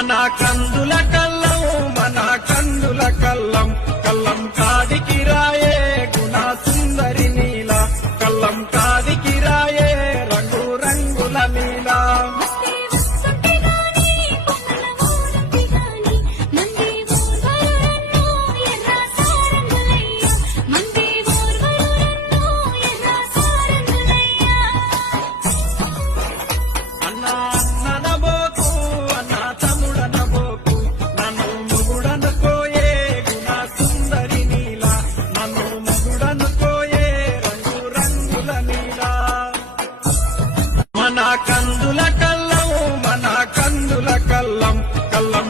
మన కందుల కల్లం మన కందుల కల్లం కల్లం కాడికి రాయే గుణ సుందరి నీల కల్లం కాడికి రాయే రంగు రంగుల నీల మన కందుల కల్లం మన కందుల కల్లం కల్లం